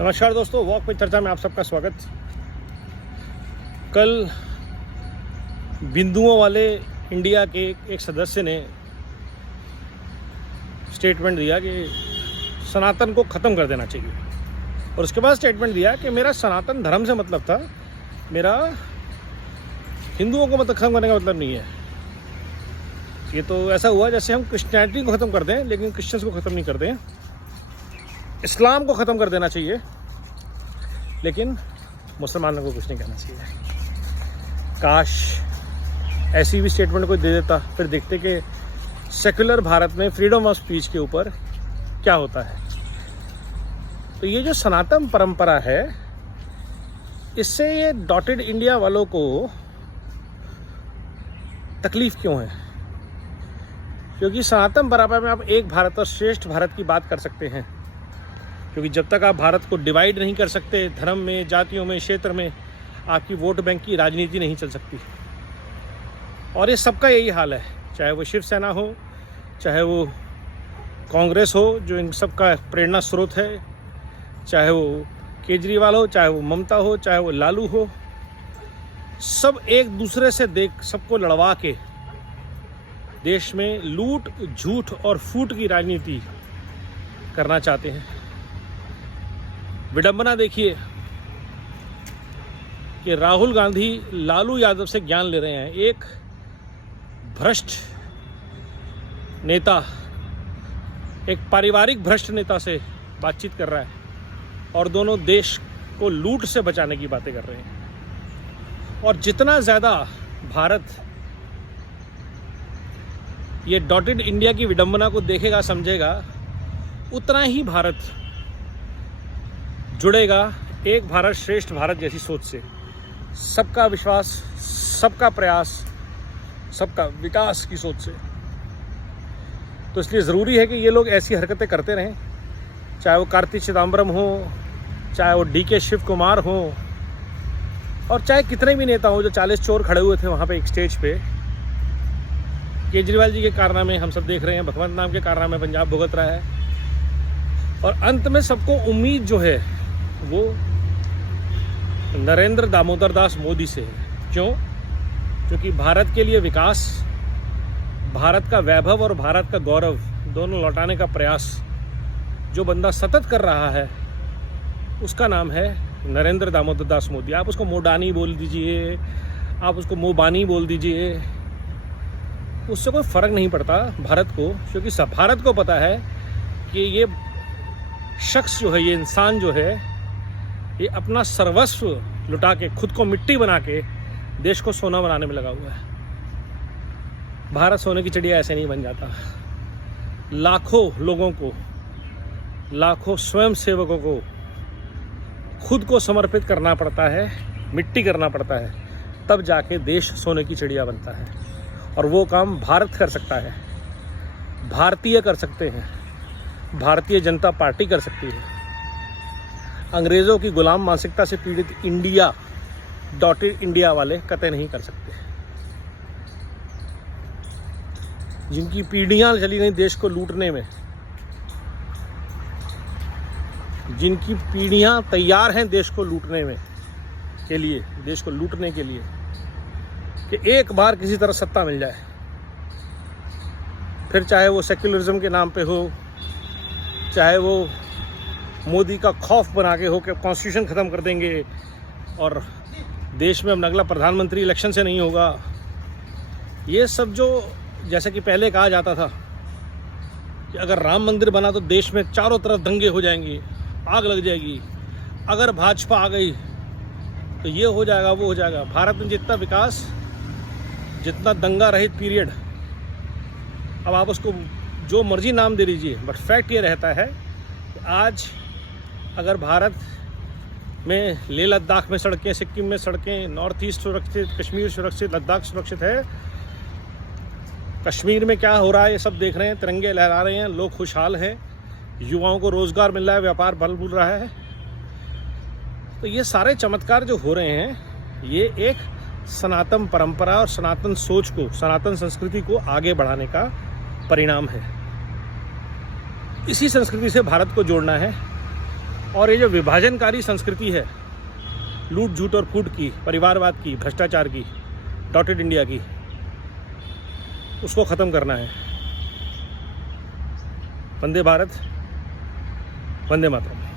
नमस्कार दोस्तों, वॉक पे चर्चा में आप सबका स्वागत। कल बिंदुओं वाले इंडिया के एक सदस्य ने स्टेटमेंट दिया कि सनातन को ख़त्म कर देना चाहिए, और उसके बाद स्टेटमेंट दिया कि मेरा सनातन धर्म से मतलब था, मेरा हिंदुओं को मतलब ख़त्म करने का मतलब नहीं है। ये तो ऐसा हुआ जैसे हम क्रिश्चियनिटी को ख़त्म कर दें लेकिन क्रिश्चियंस को ख़त्म नहीं कर दें। इस्लाम को ख़त्म कर देना चाहिए लेकिन मुसलमानों को कुछ नहीं करना चाहिए। काश ऐसी भी स्टेटमेंट कोई दे देता, फिर देखते कि सेक्युलर भारत में फ्रीडम ऑफ स्पीच के ऊपर क्या होता है। तो ये जो सनातन परंपरा है, इससे ये डॉटेड इंडिया वालों को तकलीफ क्यों है? क्योंकि सनातन परंपरा में आप एक भारत और श्रेष्ठ भारत की बात कर सकते हैं, क्योंकि जब तक आप भारत को डिवाइड नहीं कर सकते धर्म में, जातियों में, क्षेत्र में, आपकी वोट बैंक की राजनीति नहीं चल सकती। और ये सबका यही हाल है, चाहे वो शिवसेना हो, चाहे वो कांग्रेस हो जो इन सबका प्रेरणा स्रोत है, चाहे वो केजरीवाल हो, चाहे वो ममता हो, चाहे वो लालू हो, सब एक दूसरे से देख सबको लड़वा के देश में लूट, झूठ और फूट की राजनीति करना चाहते हैं। विडंबना देखिए कि राहुल गांधी लालू यादव से ज्ञान ले रहे हैं। एक भ्रष्ट नेता, एक पारिवारिक भ्रष्ट नेता से बातचीत कर रहा है और दोनों देश को लूट से बचाने की बातें कर रहे हैं। और जितना ज़्यादा भारत ये डॉटेड इंडिया की विडंबना को देखेगा, समझेगा, उतना ही भारत जुड़ेगा एक भारत श्रेष्ठ भारत जैसी सोच से। सबका विश्वास, सबका प्रयास, सबका विकास की सोच से। तो इसलिए ज़रूरी है कि ये लोग ऐसी हरकतें करते रहें, चाहे वो कार्ति चिदम्बरम हो, चाहे वो DK शिव कुमार हो, और चाहे कितने भी नेता हो। जो 40 चोर खड़े हुए थे वहाँ पे एक स्टेज पे, केजरीवाल जी के कारनामे हम सब देख रहे हैं, भगवंत नाम के कारनामे पंजाब भुगत रहा है। और अंत में सबको उम्मीद जो है वो नरेंद्र दामोदर दास मोदी से है। क्यों? क्योंकि भारत के लिए विकास, भारत का वैभव और भारत का गौरव दोनों लौटाने का प्रयास जो बंदा सतत कर रहा है, उसका नाम है नरेंद्र दामोदर दास मोदी। आप उसको मोडानी बोल दीजिए, आप उसको मोबानी बोल दीजिए, उससे कोई फ़र्क नहीं पड़ता भारत को, क्योंकि सब भारत को पता है कि ये शख्स जो है, ये इंसान जो है, ये अपना सर्वस्व लुटा के, खुद को मिट्टी बना के देश को सोना बनाने में लगा हुआ है। भारत सोने की चिड़िया ऐसे नहीं बन जाता। लाखों लोगों को, लाखों स्वयं सेवकों को खुद को समर्पित करना पड़ता है, मिट्टी करना पड़ता है, तब जाके देश सोने की चिड़िया बनता है। और वो काम भारत कर सकता है, भारतीय कर सकते हैं, भारतीय जनता पार्टी कर सकती है। अंग्रेज़ों की गुलाम मानसिकता से पीड़ित इंडिया, डॉटेड इंडिया वाले कतई नहीं कर सकते। जिनकी पीढ़ियां चली गई देश को लूटने में, जिनकी पीढ़ियां तैयार हैं देश को लूटने में के लिए, देश को लूटने के लिए, कि एक बार किसी तरह सत्ता मिल जाए, फिर चाहे वो सेक्युलरिज्म के नाम पे हो, चाहे वो मोदी का खौफ बना के हो कि कॉन्स्टिट्यूशन ख़त्म कर देंगे और देश में अब अगला प्रधानमंत्री इलेक्शन से नहीं होगा। ये सब जो, जैसा कि पहले कहा जाता था कि अगर राम मंदिर बना तो देश में चारों तरफ दंगे हो जाएंगे, आग लग जाएगी, अगर भाजपा आ गई तो ये हो जाएगा, वो हो जाएगा। भारत में जितना विकास, जितना दंगा रहित पीरियड, अब आप उसको जो मर्जी नाम दे लीजिए, बट फैक्ट ये रहता है कि आज अगर भारत में लेह लद्दाख में सड़कें, सिक्किम में सड़कें, नॉर्थ ईस्ट सुरक्षित, कश्मीर सुरक्षित, लद्दाख सुरक्षित है, कश्मीर में क्या हो रहा है ये सब देख रहे हैं, तिरंगे लहरा रहे हैं, लोग खुशहाल हैं, युवाओं को रोज़गार मिल रहा है, व्यापार बल बुल रहा है। तो ये सारे चमत्कार जो हो रहे हैं, ये एक सनातन परंपरा और सनातन सोच को, सनातन संस्कृति को आगे बढ़ाने का परिणाम है। इसी संस्कृति से भारत को जोड़ना है, और ये जो विभाजनकारी संस्कृति है, लूट झूठ और फूट की, परिवारवाद की, भ्रष्टाचार की, डॉटेड इंडिया की, उसको ख़त्म करना है। वंदे भारत, वंदे मातरम।